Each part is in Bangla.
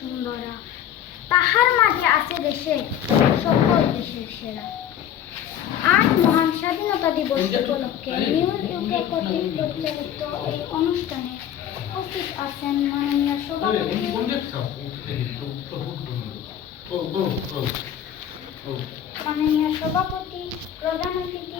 সুন্দরা। তাহার মাঝে আছে দেশে সকল দেশের সেরা। আজ মহান স্বাধীনতা দিবস উপলক্ষে নিউ ইউকে কর্তৃক পরিচালিত এই অনুষ্ঠানে উপস্থিত আছেন মাননীয় সভাপতি মাননীয় সভাপতি প্রধান অতিথি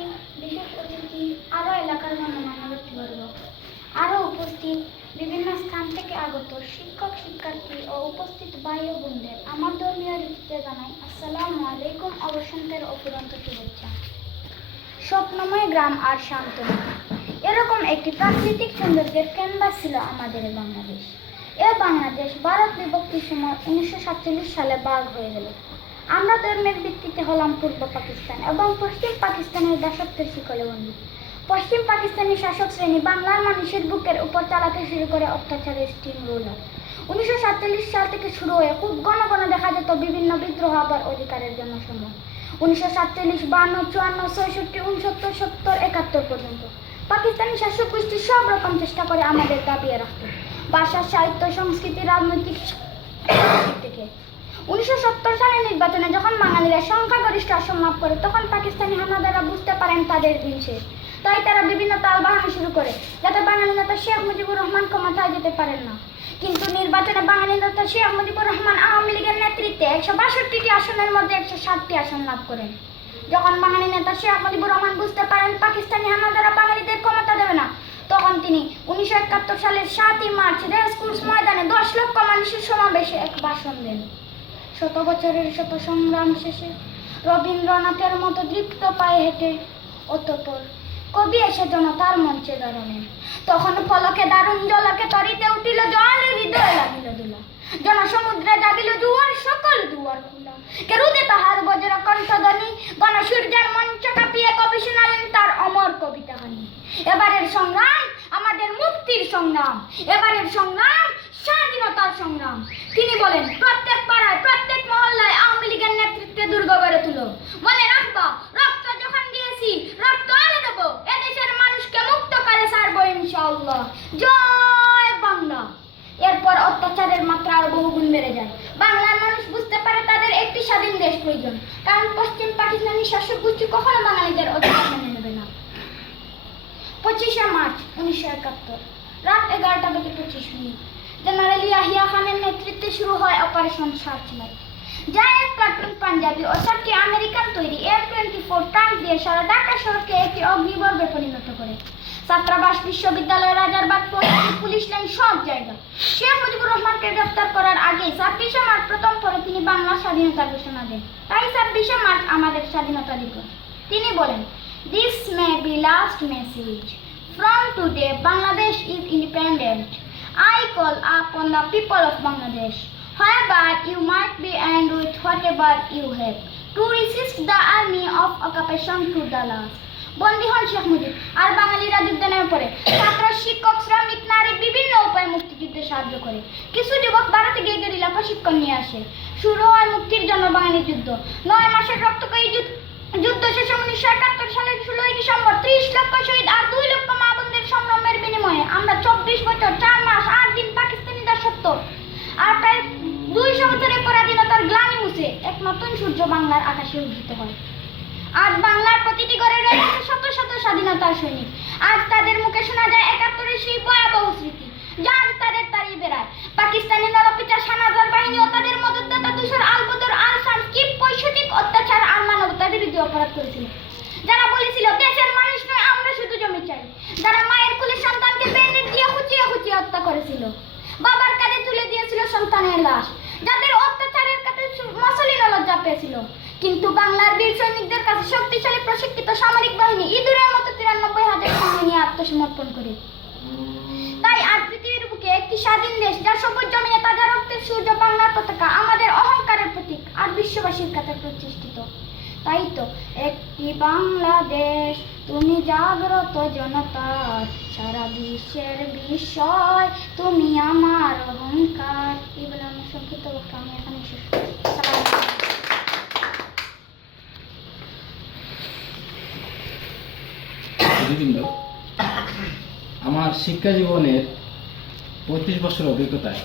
থেকে আগত শিক্ষক, শিক্ষার্থী ও উপস্থিত ভাই ও বোনদের আমার ধর্মীয় রীতিতে জানাই আসসালামু আলাইকুম। অবসন্তের অপুরন্ত শুভেচ্ছা। স্বপ্নময় গ্রাম আর শান্ত এরকম একটি প্রাকৃতিক সৌন্দর্যের ক্যানভাস ছিল আমাদের বাংলাদেশ। এ বাংলাদেশ ভারত বিভক্তির সময় উনিশশো সাতচল্লিশ সালে বাঘ হয়ে গেল। আমরা ধর্মের ভিত্তিতে হলাম পূর্ব পাকিস্তান এবং পশ্চিম পাকিস্তানের দাসত্বের শিকলে বন্দী। পশ্চিম পাকিস্তানি শাসক শ্রেণি বাংলার মানুষের বুকের উপর চালাতে শুরু করে অত্যাচারের স্টিম রোলার। উনিশশো সাতচল্লিশ সাল থেকে শুরু হয়ে খুব ঘন ঘন দেখা যেত বিভিন্ন বিদ্রোহ আবার অধিকারের জন্য সম্ভব উনিশশো সাতচল্লিশ, বান্ন, চুয়ান্ন, ছয়ষট্টি উনসত্তর সত্তর, একাত্তর পর্যন্ত। পাকিস্তানি শাসক গোষ্ঠী সব রকম চেষ্টা করে আমাদের দাবিয়ে রাখতে। ভাষা, সাহিত্য, সংস্কৃতি, রাজনৈতিক থেকে। উনিশশো সত্তর সালের নির্বাচনে যখন বাঙালিরা সংখ্যাগরিষ্ঠ আসন লাভ করে, তখন পাকিস্তানি হানাদারা বুঝতে পারেন তাদের দিন শেষ। তাই তারা বিভিন্ন তাল বাহানো শুরু করে, যাতে বাঙালি নেতা শেখ মুজিবুর রহমান ক্ষমতায় যেতে পারেন না। কিন্তু নির্বাচনে বাঙালি নেতা শেখ মুজিবুর রহমান আওয়ামী লীগের নেতৃত্বে একশো বাষট্টিটি আসনের মধ্যে একশো ষাটটি আসন লাভ করেন। যখন বাঙালি নেতা শেখ মুজিবুর রহমান বুঝতে পারেন পাকিস্তানি হানাদাররা বাঙালিদের ক্ষমতা দেবে না, তখন তিনি উনিশশো একাত্তর সালের সাতই মার্চ রেসকোর্স ময়দানে দশ লক্ষ মানুষের সমাবেশে এক ভাষণ দেন। শত বছরের শত সংগ্রাম শেষে রবীন্দ্রনাথের মতো দৃপ্ত পায়ে হেঁটে অতপর কবি এসে জনতার মঞ্চে দাঁড়ালেন। তখন পলকে দারুণ জলকে তরিতে উঠিল, জল হৃদয় লাগিল দুলা জনসমুদ্রে জাগিল দুয়ার, সকল দুয়ার খোলা। কেরুদে তাহার বজ্র কণ্ঠধ্বনি গণ সূর্যের মঞ্চ কাঁপিয়ে কবি শোনালেন তার অমর কবিতা হানি এবারের সংগ্রাম আমাদের মুক্তির সংগ্রাম, এবারের সংগ্রাম স্বাধীনতার সংগ্রাম। তিনি বলেন, প্রত্যেক পাড়ায়, প্রত্যেক মহল্লায় আওয়ামী লীগের নেতৃত্বে দুর্গ গড়ে তুলো। মনে বেড়ে যায় বাংলার মানুষ বুঝতে পারে তাদের একটি স্বাধীন দেশ প্রয়োজন। কারণ পশ্চিম পাকিস্তানি শাসক গোষ্ঠী কখনো বাঙালিদের অধিকার মেনে নেবে না। পঁচিশে মার্চ, উনিশশো একাত্তর, রাত এগারোটা থেকে পঁচিশ মিনিট। জেনারেল ইয়াহিয়া খানের নেতৃত্বে শুরু হয় অপারেশন সার্চ লাইট যা এক প্লাটুন পাঞ্জাবি ও চারটি আমেরিকান তৈরি এফ টোয়েন্টি ফোর ট্যাঙ্ক দিয়ে সারা ঢাকা শহরকে একটি অগ্নিবর্গে পরিণত করে। ছাত্রাবাস বিশ্ববিদ্যালয় রাজারবাগ পুলিশ লাইন সব জায়গা। শেখ মুজিবুর রহমানকে গ্রেফতার করার আগে ছাব্বিশে মার্চ প্রথম পরে তিনি বাংলা স্বাধীনতা ঘোষণা দেন। তাই ছাব্বিশে মার্চ আমাদের স্বাধীনতা দিবস। তিনি বলেন this may be last message from today Bangladesh is independent I call upon the people of Bangladesh, you you be be with with whatever you have, to resist the army of occupation to the last. বন্দী হন শেখ মুজিব। আর বাঙালিরা যুদ্ধে নেমে পড়ে। ছাত্র শিক্ষক শ্রমিক নারী বিভিন্ন উপায়ে মুক্তিযুদ্ধে সাহায্য করে। কিছু যুবক ভারতে গিয়ে গেরিলা প্রশিক্ষণ নিয়ে আসে। শুরু হয় মুক্তির জন্য বাঙালি যুদ্ধ। নয় মাসের রক্তকয়ী যুদ্ধ শেষে উনিশশো একাত্তর সালের ষোলোই ডিসেম্বর। ত্রিশ লক্ষ শহীদ আর দুই লক্ষ মা বোনদের সংগ্রামের বিনিময়ে আমরা চব্বিশ বছর, চার মাস, আট দিন পাকিস্তানি দাসত্ব আর প্রায় দুইশো বছরের পরাধীনতার গ্লানি মুছে এক নতুন সূর্য বাংলার আকাশে উদ্ভিত হয়। আজ বাংলার প্রতিটি ঘরে রয়েছে শত শত স্বাধীনতার সৈনিক। আজ তাদের মুখে শোনা যায় একাত্তরের সেই ভয়াবহ স্মৃতি। যা তাদের তাড়িয়ে বেড়ায়। পাকিস্তানি নরপিতা সানাজার বাহিনী ও তাদের মদতদাতা তুষার আলবদর আল সামকিব পৈশাচিক অত্যাচার আর মানবতার বিরুদ্ধে অপরাধ করেছিল? যারা বলেছিল, দেশের মানুষ নয়, আমরা শুধু জমি চাই। যারা মায়ের কুলে সন্তানকে বেঁধে দিয়ে খুঁচিয়ে খুঁচিয়ে হত্যা করেছিল। বাবার কাঁধে তুলে দিয়েছিল সন্তানের লাশ। যাদের অত্যাচারের কাছে মশলিন লজ্জা পেয়েছিল। কিন্তু বাংলার বীর সৈনিকদের কাছে শক্তিশালী প্রশিক্ষিত সামরিক বাহিনী ইঁদুরের মতো তিরানব্বই হাজার সৈন্য নিয়ে আত্মসমর্পণ করে। তাই আজ পৃথিবীর বুকে একটি স্বাধীন দেশ যার সবুজ জমিনে তাজা রক্তের সূর্য বাংলার পতাকা, আমাদের অহংকারের প্রতীক আর বিশ্ববাসীর কাছে প্রতিষ্ঠিত। তাই তো একটি বাংলাদেশ, তুমি জাগ্রত জনতা, সারা বিশ্বের বিষয় তুমি আমার অহংকার। এই বলে আমার সংক্ষিপ্ত আমি এখানে শেষ সুধীবৃন্দ আমার শিক্ষা জীবনের পঁয়ত্রিশ বছর অভিজ্ঞতায়